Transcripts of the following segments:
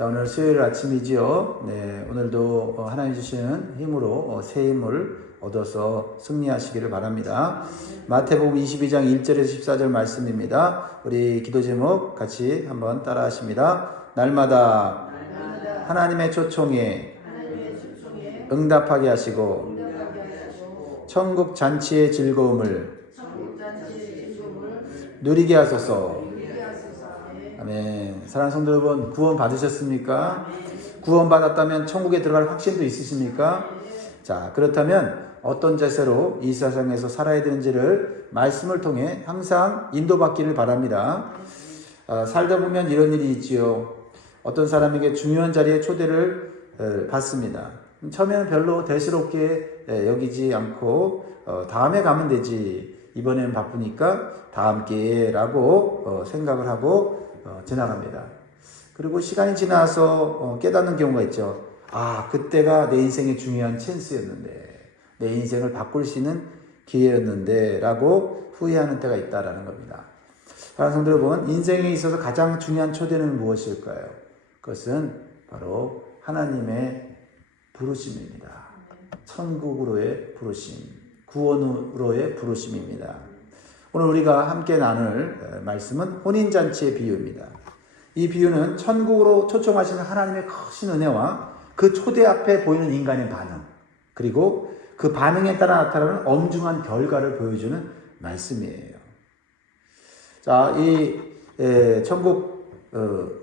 자, 오늘 수요일 아침이지요. 네, 오늘도 하나님 주시는 힘으로 새 힘을 얻어서 승리하시기를 바랍니다. 마태복음 22장 1절에서 14절 말씀입니다. 우리 기도 제목 같이 한번 따라 하십니다. 날마다 하나님의 초청에 응답하게 하시고 천국 잔치의 즐거움을 누리게 하소서. 아멘. 사랑하는 성도 여러분, 구원 받으셨습니까? 구원 받았다면 천국에 들어갈 확신도 있으십니까? 자, 그렇다면 어떤 자세로 이 세상에서 살아야 되는지를 말씀을 통해 항상 인도받기를 바랍니다. 살다 보면 이런 일이 있지요. 어떤 사람에게 중요한 자리에 초대를 받습니다. 처음에는 별로 대수롭게 여기지 않고 다음에 가면 되지, 이번에는 바쁘니까 다음 기회라고 생각을 하고 지나갑니다. 그리고 시간이 지나서 깨닫는 경우가 있죠. 아, 그때가 내 인생의 중요한 찬스였는데, 내 인생을 바꿀 수 있는 기회였는데 라고 후회하는 때가 있다라는 겁니다. 사랑하는 성도 여러분, 인생에 있어서 가장 중요한 초대는 무엇일까요? 그것은 바로 하나님의 부르심입니다. 천국으로의 부르심, 구원으로의 부르심입니다. 오늘 우리가 함께 나눌 말씀은 혼인잔치의 비유입니다. 이 비유는 천국으로 초청하시는 하나님의 크신 은혜와 그 초대 앞에 보이는 인간의 반응, 그리고 그 반응에 따라 나타나는 엄중한 결과를 보여주는 말씀이에요. 자, 이 천국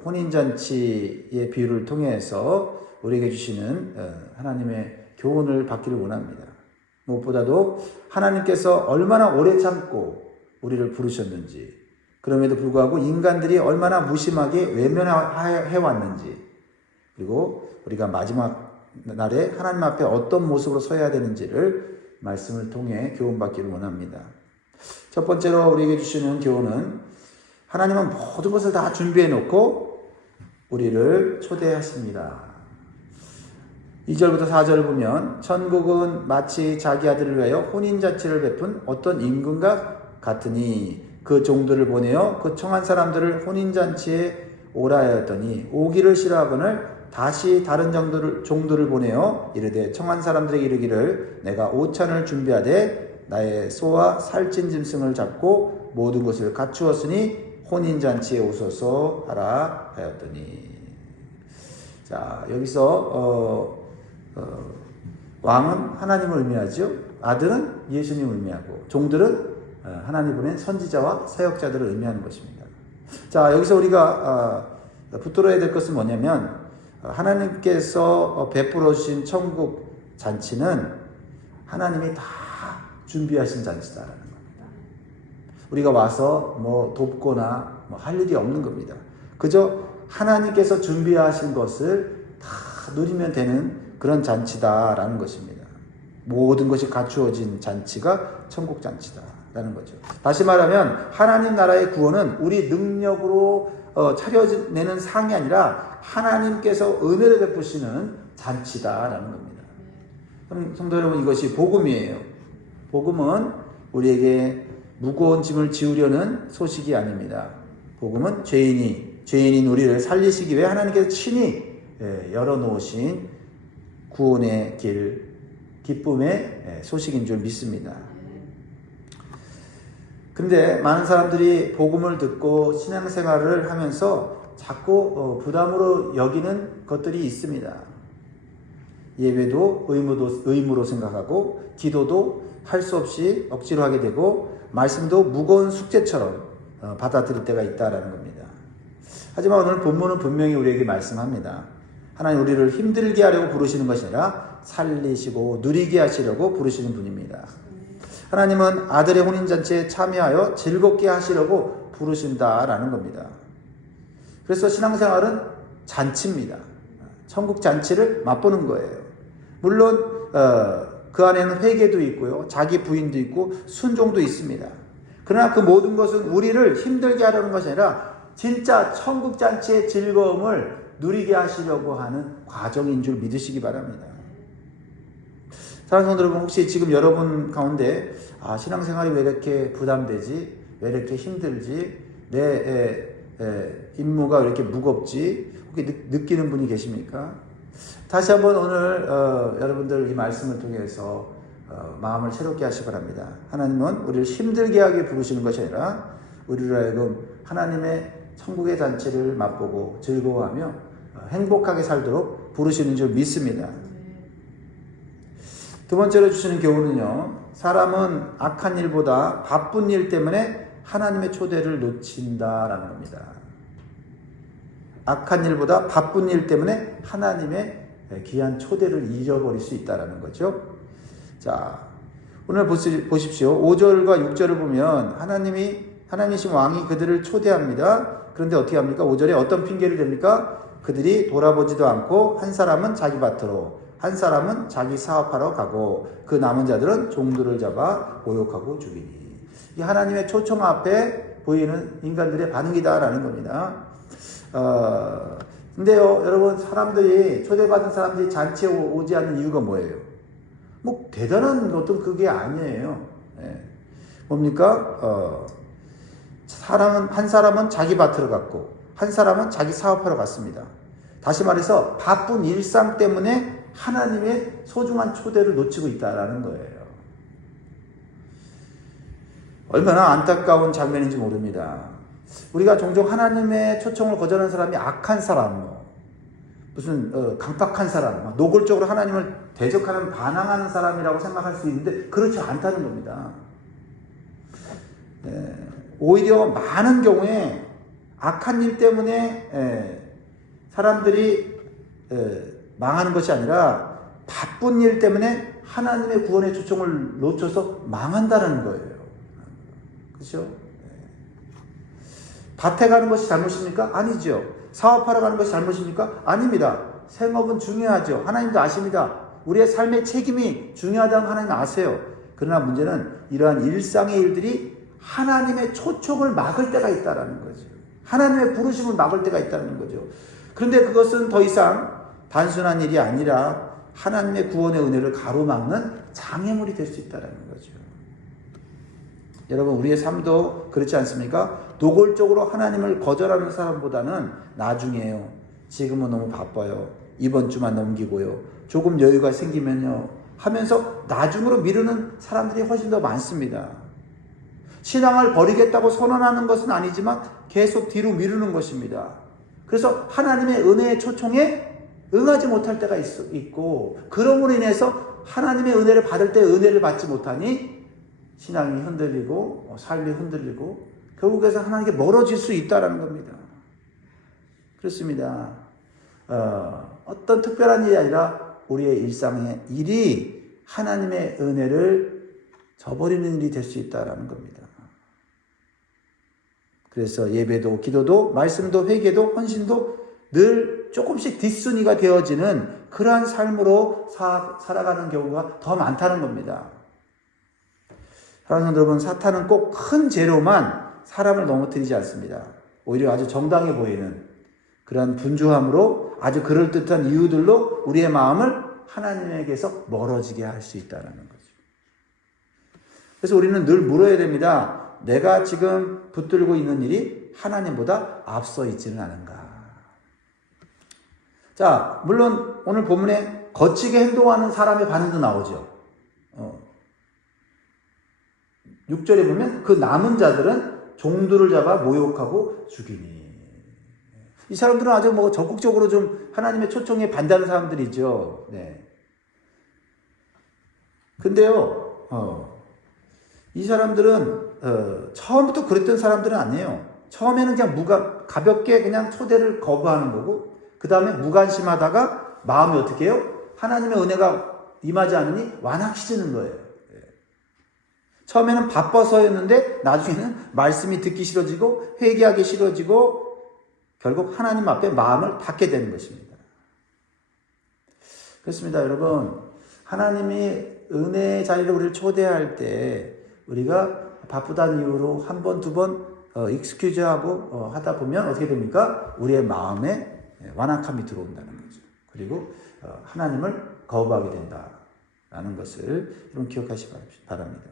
혼인잔치의 비유를 통해서 우리에게 주시는 하나님의 교훈을 받기를 원합니다. 무엇보다도 하나님께서 얼마나 오래 참고 우리를 부르셨는지, 그럼에도 불구하고 인간들이 얼마나 무심하게 외면해왔는지, 그리고 우리가 마지막 날에 하나님 앞에 어떤 모습으로 서야 되는지를 말씀을 통해 교훈받기를 원합니다. 첫 번째로 우리에게 주시는 교훈은 하나님은 모든 것을 다 준비해 놓고 우리를 초대하십니다. 2절부터 4절을 보면 천국은 마치 자기 아들을 위하여 혼인잔치를 베푼 어떤 임금과 같으니 그 종들을 보내어 그 청한 사람들을 혼인잔치에 오라 하였더니 오기를 싫어하거늘 다시 다른 종들을 보내어 이르되 청한 사람들에게 이르기를 내가 오찬을 준비하되 나의 소와 살찐 짐승을 잡고 모든 것을 갖추었으니 혼인잔치에 오소서 하라 하였더니. 자, 여기서 왕은 하나님을 의미하죠. 아들은 예수님을 의미하고 종들은 하나님 보낸 선지자와 사역자들을 의미하는 것입니다. 자, 여기서 우리가 붙들어야 될 것은 뭐냐면 하나님께서 베풀어 주신 천국 잔치는 하나님이 다 준비하신 잔치다라는 겁니다. 우리가 와서 뭐 돕거나 뭐 할 일이 없는 겁니다. 그저 하나님께서 준비하신 것을 다 누리면 되는 그런 잔치다라는 것입니다. 모든 것이 갖추어진 잔치가 천국 잔치다라는 거죠. 다시 말하면 하나님 나라의 구원은 우리 능력으로 차려내는 상이 아니라 하나님께서 은혜를 베푸시는 잔치다라는 겁니다. 성도 여러분, 이것이 복음이에요. 복음은 우리에게 무거운 짐을 지우려는 소식이 아닙니다. 복음은 죄인인 우리를 살리시기 위해 하나님께서 친히 열어놓으신 구원의 길, 기쁨의 소식인 줄 믿습니다. 그런데 많은 사람들이 복음을 듣고 신앙생활을 하면서 자꾸 부담으로 여기는 것들이 있습니다. 예배도 의무로 생각하고 기도도 할 수 없이 억지로 하게 되고 말씀도 무거운 숙제처럼 받아들일 때가 있다라는 겁니다. 하지만 오늘 본문은 분명히 우리에게 말씀합니다. 하나님 우리를 힘들게 하려고 부르시는 것이 아니라 살리시고 누리게 하시려고 부르시는 분입니다. 하나님은 아들의 혼인잔치에 참여하여 즐겁게 하시려고 부르신다라는 겁니다. 그래서 신앙생활은 잔치입니다. 천국 잔치를 맛보는 거예요. 물론 그 안에는 회개도 있고요, 자기 부인도 있고 순종도 있습니다. 그러나 그 모든 것은 우리를 힘들게 하려는 것이 아니라 진짜 천국 잔치의 즐거움을 누리게 하시려고 하는 과정인 줄 믿으시기 바랍니다. 사랑하는 성도 여러분, 혹시 지금 여러분 가운데 신앙생활이 왜 이렇게 부담되지? 왜 이렇게 힘들지? 내 임무가 왜 이렇게 무겁지? 혹시 느끼는 분이 계십니까? 다시 한번 오늘 여러분들 이 말씀을 통해서 마음을 새롭게 하시기 바랍니다. 하나님은 우리를 힘들게 하게 부르시는 것이 아니라 우리를 하여금 하나님의 천국의 잔치를 맛보고 즐거워하며 행복하게 살도록 부르시는 줄 믿습니다. 두 번째로 주시는 교훈은요, 사람은 악한 일보다 바쁜 일 때문에 하나님의 초대를 놓친다라는 겁니다. 악한 일보다 바쁜 일 때문에 하나님의 귀한 초대를 잃어버릴 수 있다는 거죠. 자, 오늘 보십시오. 5절과 6절을 보면 하나님이신 왕이 그들을 초대합니다. 그런데 어떻게 합니까? 5절에 어떤 핑계를 댑니까? 그들이 돌아보지도 않고 한 사람은 자기 밭으로, 한 사람은 자기 사업하러 가고 그 남은 자들은 종들을 잡아 모욕하고 죽이니. 이 하나님의 초청 앞에 보이는 인간들의 반응이다라는 겁니다. 근데요, 여러분, 사람들이, 초대받은 사람들이 잔치에 오지 않는 이유가 뭐예요? 뭐, 대단한 어떤 그게 아니에요. 네. 뭡니까? 한 사람은 자기 밭으로 갔고, 한 사람은 자기 사업하러 갔습니다. 다시 말해서, 바쁜 일상 때문에 하나님의 소중한 초대를 놓치고 있다라는 거예요. 얼마나 안타까운 장면인지 모릅니다. 우리가 종종 하나님의 초청을 거절하는 사람이 악한 사람, 무슨 강팍한 사람, 노골적으로 하나님을 대적하는 반항하는 사람이라고 생각할 수 있는데 그렇지 않다는 겁니다. 오히려 많은 경우에 악한 일 때문에 사람들이 망하는 것이 아니라 바쁜 일 때문에 하나님의 구원의 초청을 놓쳐서 망한다는 거예요. 그렇죠? 밭에 가는 것이 잘못입니까? 아니죠. 사업하러 가는 것이 잘못입니까? 아닙니다. 생업은 중요하죠. 하나님도 아십니다. 우리의 삶의 책임이 중요하다는 하나님 아세요. 그러나 문제는 이러한 일상의 일들이 하나님의 초청을 막을 때가 있다는 거죠. 하나님의 부르심을 막을 때가 있다는 거죠. 그런데 그것은 더 이상 단순한 일이 아니라 하나님의 구원의 은혜를 가로막는 장애물이 될 수 있다는 거죠. 여러분, 우리의 삶도 그렇지 않습니까? 노골적으로 하나님을 거절하는 사람보다는 나중에요. 지금은 너무 바빠요. 이번 주만 넘기고요. 조금 여유가 생기면요. 하면서 나중으로 미루는 사람들이 훨씬 더 많습니다. 신앙을 버리겠다고 선언하는 것은 아니지만 계속 뒤로 미루는 것입니다. 그래서 하나님의 은혜의 초청에 응하지 못할 때가 있고, 그럼으로 인해서 하나님의 은혜를 받을 때 은혜를 받지 못하니 신앙이 흔들리고 삶이 흔들리고 결국에서 하나님께 멀어질 수 있다는 겁니다. 그렇습니다. 어떤 특별한 일이 아니라 우리의 일상의 일이 하나님의 은혜를 저버리는 일이 될 수 있다는 겁니다. 그래서 예배도 기도도 말씀도 회개도 헌신도 늘 조금씩 뒷순위가 되어지는 그러한 삶으로 살아가는 경우가 더 많다는 겁니다. 사랑하는 여러분, 사탄은 꼭 큰 죄로만 사람을 넘어뜨리지 않습니다. 오히려 아주 정당해 보이는 그런 분주함으로 아주 그럴듯한 이유들로 우리의 마음을 하나님에게서 멀어지게 할 수 있다는 거죠. 그래서 우리는 늘 물어야 됩니다. 내가 지금 붙들고 있는 일이 하나님보다 앞서 있지는 않은가. 자, 물론 오늘 본문에 거치게 행동하는 사람의 반응도 나오죠. 6절에 보면 그 남은 자들은 종들을 잡아 모욕하고 죽이니. 이 사람들은 아주 적극적으로 좀 하나님의 초청에 반대하는 사람들이죠. 네. 근데요, 이 사람들은 처음부터 그랬던 사람들은 아니에요. 처음에는 그냥 가볍게 그냥 초대를 거부하는 거고, 그 다음에 무관심하다가 마음이 어떻게 해요? 하나님의 은혜가 임하지 않으니 완악해지는 거예요. 처음에는 바빠서였는데 나중에는 말씀이 듣기 싫어지고 회개하기 싫어지고 결국 하나님 앞에 마음을 닫게 되는 것입니다. 그렇습니다, 여러분. 하나님이 은혜의 자리로 우리를 초대할 때 우리가 바쁘다는 이유로 한 번, 두 번 익스큐즈하고 하다 보면 어떻게 됩니까? 우리의 마음에 완악함이 들어온다는 거죠. 그리고 하나님을 거부하게 된다라는 것을 여러분 기억하시기 바랍니다.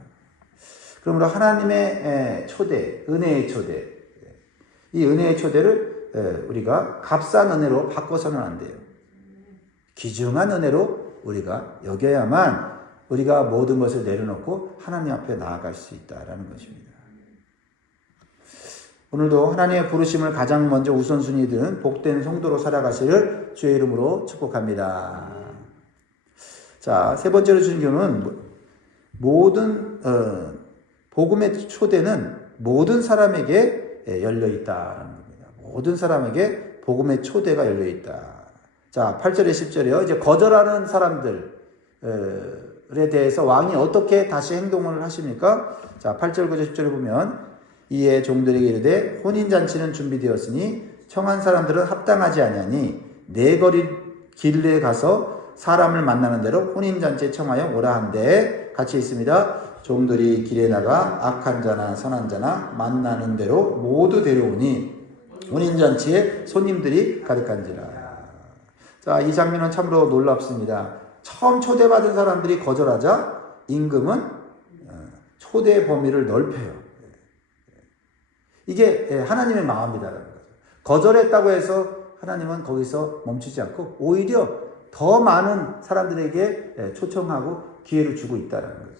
그러므로 하나님의 초대, 은혜의 초대, 이 은혜의 초대를 우리가 값싼 은혜로 바꿔서는 안 돼요. 귀중한 은혜로 우리가 여겨야만 우리가 모든 것을 내려놓고 하나님 앞에 나아갈 수 있다라는 것입니다. 오늘도 하나님의 부르심을 가장 먼저 우선순위 든 복된 성도로 살아가시를 주의 이름으로 축복합니다. 자, 세 번째로 주신 교훈은 모든 복음의 초대는 모든 사람에게 열려 있다라는 겁니다. 모든 사람에게 복음의 초대가 열려 있다. 자, 8절에 10절이요. 이제 거절하는 사람들에 대해서 왕이 어떻게 다시 행동을 하십니까? 자, 8절, 9절, 10절을 보면 이에 종들에게 이르되 혼인잔치는 준비되었으니 청한 사람들은 합당하지 아니하니 네 거리 길에 가서 사람을 만나는 대로 혼인잔치에 청하여 오라 한데 같이 있습니다. 종들이 길에 나가 악한 자나 선한 자나 만나는 대로 모두 데려오니 혼인잔치에 손님들이 가득한지라. 자, 이 장면은 참으로 놀랍습니다. 처음 초대받은 사람들이 거절하자 임금은 초대의 범위를 넓혀요. 이게 하나님의 마음이다라는 거죠. 거절했다고 해서 하나님은 거기서 멈추지 않고 오히려 더 많은 사람들에게 초청하고 기회를 주고 있다는 거죠.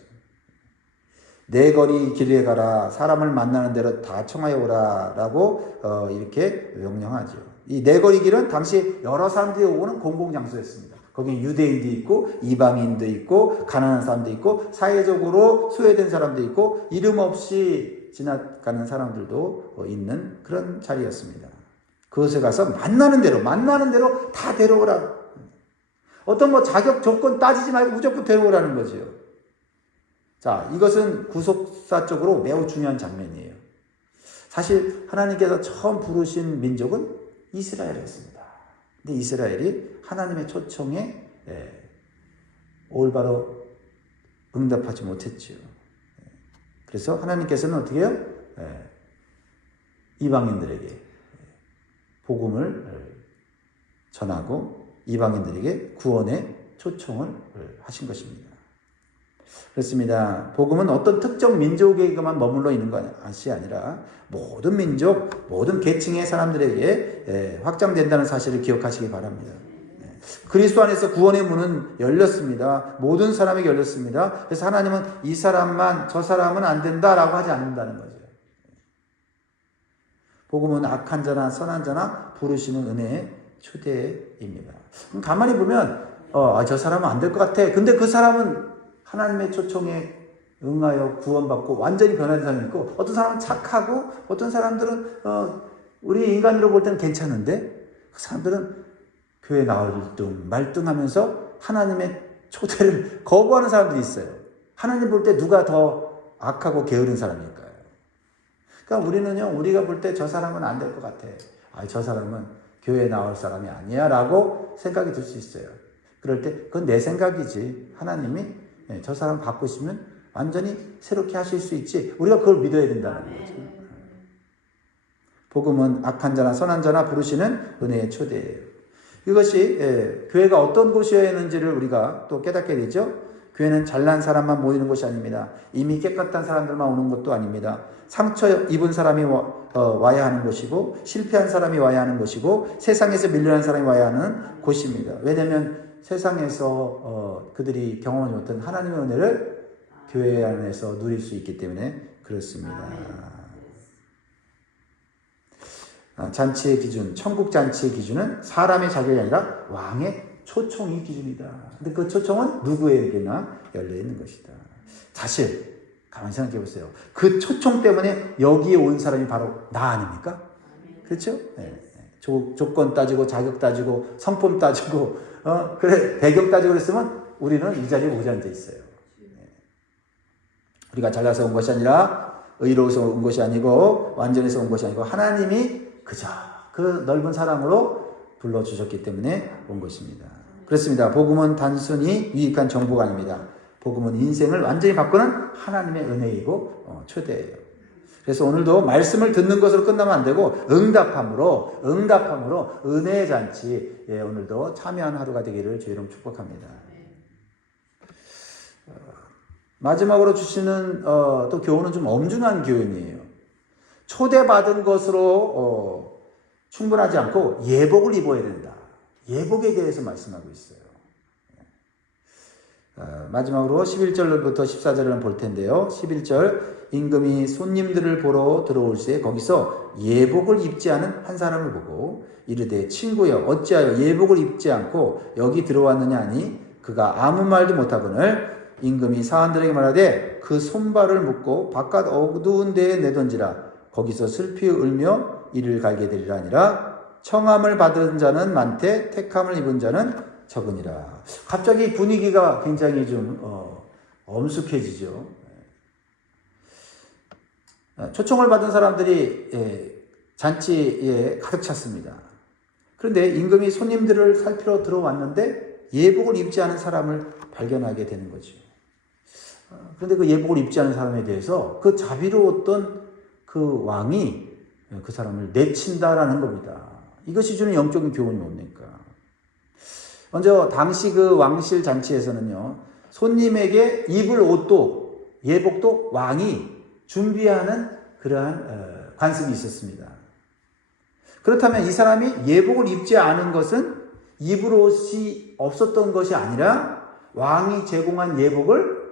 네 거리 길에 가라, 사람을 만나는 대로 다 청하여 오라라고 이렇게 명령하죠. 이 네 거리 길은 당시 여러 사람들이 오는 공공장소였습니다. 거기 유대인도 있고 이방인도 있고 가난한 사람도 있고 사회적으로 소외된 사람도 있고 이름 없이 지나가는 사람들도 있는 그런 자리였습니다. 그곳에 가서 만나는 대로 다 데려오라. 어떤 자격 조건 따지지 말고 무조건 데려오라는 거지요. 자, 이것은 구속사적으로 매우 중요한 장면이에요. 사실 하나님께서 처음 부르신 민족은 이스라엘이었습니다. 근데 이스라엘이 하나님의 초청에 올바로 응답하지 못했지요. 그래서 하나님께서는 어떻게 해요? 이방인들에게 복음을 전하고 이방인들에게 구원의 초청을 하신 것입니다. 그렇습니다. 복음은 어떤 특정 민족에게만 머물러 있는 것이 아니라 모든 민족, 모든 계층의 사람들에게 확장된다는 사실을 기억하시기 바랍니다. 그리스도 안에서 구원의 문은 열렸습니다. 모든 사람에게 열렸습니다. 그래서 하나님은 이 사람만, 저 사람은 안 된다라고 하지 않는다는 거죠. 복음은 악한 자나 선한 자나 부르시는 은혜의 초대입니다. 그럼 가만히 보면 저 사람은 안 될 것 같아. 근데 그 사람은 하나님의 초청에 응하여 구원받고 완전히 변화된 사람이 있고, 어떤 사람은 착하고 어떤 사람들은 우리 인간으로 볼 때는 괜찮은데 그 사람들은 교회 나올 말뚱하면서 하나님의 초대를 거부하는 사람들이 있어요. 하나님 볼 때 누가 더 악하고 게으른 사람일까요? 그러니까 우리는요, 우리가 볼 때 저 사람은 안 될 것 같아. 저 사람은 교회에 나올 사람이 아니야 라고 생각이 들 수 있어요. 그럴 때 그건 내 생각이지. 하나님이 저 사람 바꾸시면 완전히 새롭게 하실 수 있지. 우리가 그걸 믿어야 된다는 거죠. 복음은 악한 자나 선한 자나 부르시는 은혜의 초대예요. 이것이 교회가 어떤 곳이어야 하는지를 우리가 또 깨닫게 되죠. 교회는 잘난 사람만 모이는 곳이 아닙니다. 이미 깨끗한 사람들만 오는 것도 아닙니다. 상처 입은 사람이 와야 하는 곳이고, 실패한 사람이 와야 하는 곳이고, 세상에서 밀려난 사람이 와야 하는 곳입니다. 왜냐하면 세상에서 그들이 경험하지 못한 하나님의 은혜를 교회 안에서 누릴 수 있기 때문에 그렇습니다. 잔치의 기준, 천국 잔치의 기준은 사람의 자격이 아니라 왕의 초청이 기준이다. 근데 그 초청은 누구에게나 열려있는 것이다. 사실 가만히 생각해 보세요. 그 초청 때문에 여기에 온 사람이 바로 나 아닙니까? 그렇죠? 네. 조건 따지고 자격 따지고 성품 따지고 그래 배경 따지고 그랬으면 우리는 이 자리에 못 앉아 있어요. 우리가 잘나서 온 것이 아니라 의로워서 온 것이 아니고 완전해서 온 것이 아니고 하나님이 그저 그 넓은 사랑으로 불러주셨기 때문에 온 것입니다. 그렇습니다. 복음은 단순히 유익한 정보가 아닙니다. 복음은 인생을 완전히 바꾸는 하나님의 은혜이고 초대예요. 그래서 오늘도 말씀을 듣는 것으로 끝나면 안 되고 응답함으로 은혜의 잔치에 오늘도 참여한 하루가 되기를 주의 이름 축복합니다. 마지막으로 주시는 또 교훈은 좀 엄중한 교훈이에요. 초대받은 것으로 충분하지 않고 예복을 입어야 된다. 예복에 대해서 말씀하고 있어요. 마지막으로 11절부터 14절을 볼 텐데요. 11절 임금이 손님들을 보러 들어올 때 거기서 예복을 입지 않은 한 사람을 보고 이르되 친구여 어찌하여 예복을 입지 않고 여기 들어왔느냐 하니 그가 아무 말도 못하거늘 임금이 사람들에게 말하되 그 손발을 묶고 바깥 어두운 데에 내던지라 거기서 슬피 울며 이를 갈게 되리라 하니라 청함을 받은 자는 많되 택함을 입은 자는 적으니라. 갑자기 분위기가 굉장히 좀 엄숙해지죠. 초청을 받은 사람들이 잔치에 가득 찼습니다. 그런데 임금이 손님들을 살피러 들어왔는데 예복을 입지 않은 사람을 발견하게 되는 거죠. 그런데 그 예복을 입지 않은 사람에 대해서 그 자비로웠던 그 왕이 그 사람을 내친다라는 겁니다. 이것이 주는 영적인 교훈이 뭡니까? 먼저 당시 그 왕실 잔치에서는요, 손님에게 입을 옷도 예복도 왕이 준비하는 그러한 관습이 있었습니다. 그렇다면 이 사람이 예복을 입지 않은 것은 입을 옷이 없었던 것이 아니라 왕이 제공한 예복을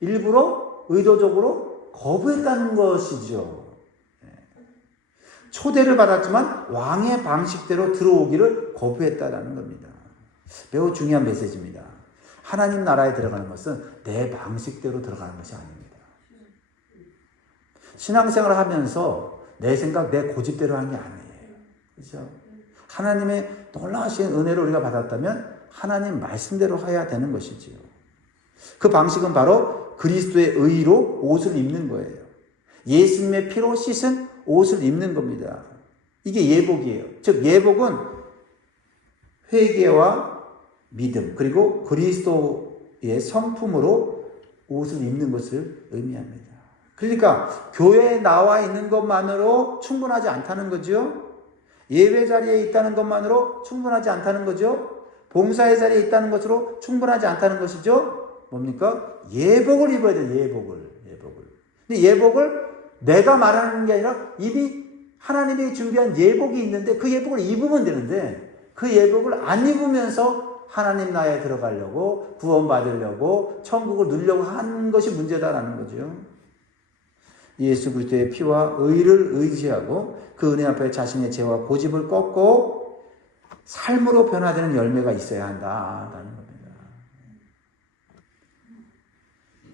일부러 의도적으로 거부했다는 것이죠. 초대를 받았지만 왕의 방식대로 들어오기를 거부했다라는 겁니다. 매우 중요한 메시지입니다. 하나님 나라에 들어가는 것은 내 방식대로 들어가는 것이 아닙니다. 신앙생활을 하면서 내 생각, 내 고집대로 하는 게 아니에요. 그렇죠? 하나님의 놀라우신 은혜를 우리가 받았다면 하나님 말씀대로 해야 되는 것이지요. 그 방식은 바로 그리스도의 의로 옷을 입는 거예요. 예수님의 피로 씻은 옷을 입는 겁니다. 이게 예복이에요. 즉 예복은 회개와 믿음 그리고 그리스도의 성품으로 옷을 입는 것을 의미합니다. 그러니까 교회에 나와 있는 것만으로 충분하지 않다는 거죠. 예배 자리에 있다는 것만으로 충분하지 않다는 거죠. 봉사의 자리에 있다는 것으로 충분하지 않다는 것이죠. 뭡니까? 예복을 입어야 돼요. 예복을. 근데 예복을 내가 말하는 게 아니라 이미 하나님이 준비한 예복이 있는데 그 예복을 입으면 되는데 그 예복을 안 입으면서 하나님 나라에 들어가려고 구원받으려고 천국을 누리려고 하는 것이 문제다라는 거죠. 예수 그리스도의 피와 의를 의지하고 그 은혜 앞에 자신의 죄와 고집을 꺾고 삶으로 변화되는 열매가 있어야 한다라는 겁니다.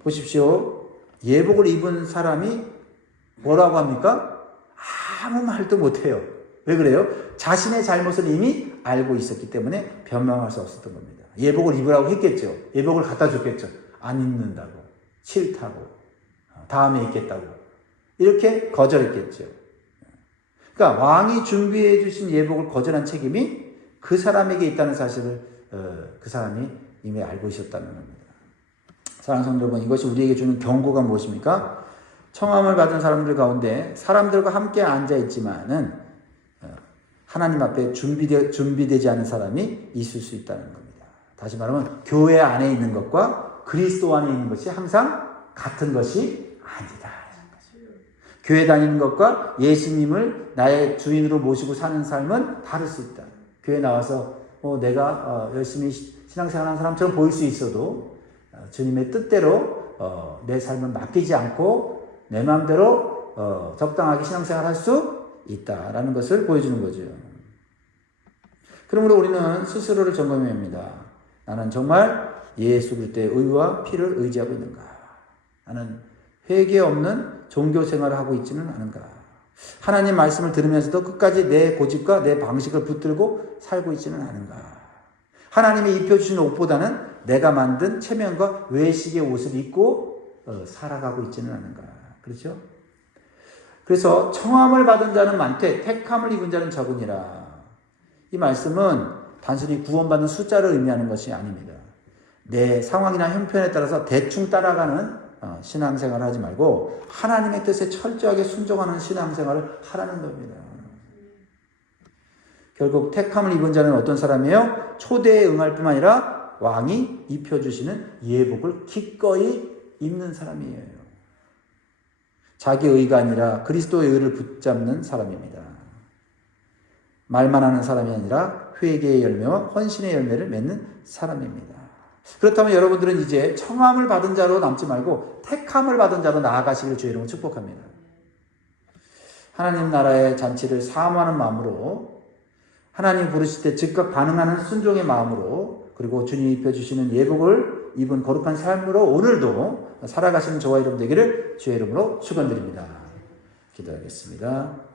보십시오. 예복을 입은 사람이 뭐라고 합니까? 아무 말도 못해요. 왜 그래요? 자신의 잘못을 이미 알고 있었기 때문에 변명할 수 없었던 겁니다. 예복을 입으라고 했겠죠. 예복을 갖다 줬겠죠. 안 입는다고, 싫다고, 다음에 입겠다고 이렇게 거절했겠죠. 그러니까 왕이 준비해 주신 예복을 거절한 책임이 그 사람에게 있다는 사실을 그 사람이 이미 알고 있었다는 겁니다. 사랑하는 성도 여러분, 이것이 우리에게 주는 경고가 무엇입니까? 청함을 받은 사람들 가운데 사람들과 함께 앉아 있지만은 하나님 앞에 준비되지 않은 사람이 있을 수 있다는 겁니다. 다시 말하면 교회 안에 있는 것과 그리스도 안에 있는 것이 항상 같은 것이 아니다. 교회 다니는 것과 예수님을 나의 주인으로 모시고 사는 삶은 다를 수 있다. 교회 나와서 내가 열심히 신앙생활하는 사람처럼 보일 수 있어도 주님의 뜻대로 내 삶을 맡기지 않고 내 마음대로 적당하게 신앙생활할 수 있다라는 것을 보여주는 거죠. 그러므로 우리는 스스로를 점검해야 합니다. 나는 정말 예수 그리스도의 의와 피를 의지하고 있는가? 나는 회개 없는 종교 생활을 하고 있지는 않은가? 하나님 말씀을 들으면서도 끝까지 내 고집과 내 방식을 붙들고 살고 있지는 않은가? 하나님이 입혀주신 옷보다는 내가 만든 체면과 외식의 옷을 입고 살아가고 있지는 않은가? 그렇죠? 그래서 청함을 받은 자는 많되 택함을 입은 자는 적으니라. 이 말씀은 단순히 구원받는 숫자를 의미하는 것이 아닙니다. 내 상황이나 형편에 따라서 대충 따라가는 신앙생활을 하지 말고 하나님의 뜻에 철저하게 순종하는 신앙생활을 하라는 겁니다. 결국 택함을 입은 자는 어떤 사람이에요? 초대에 응할 뿐만 아니라 왕이 입혀주시는 예복을 기꺼이 입는 사람이에요. 자기의 의가 아니라 그리스도의 의를 붙잡는 사람입니다. 말만 하는 사람이 아니라 회개의 열매와 헌신의 열매를 맺는 사람입니다. 그렇다면 여러분들은 이제 청함을 받은 자로 남지 말고 택함을 받은 자로 나아가시길 주의 이름으로 축복합니다. 하나님 나라의 잔치를 사모하는 마음으로, 하나님 부르실 때 즉각 반응하는 순종의 마음으로, 그리고 주님이 입혀주시는 예복을 입은 거룩한 삶으로 오늘도 살아가시는 저와 여러분 되기를 주의 이름으로 축원드립니다. 기도하겠습니다.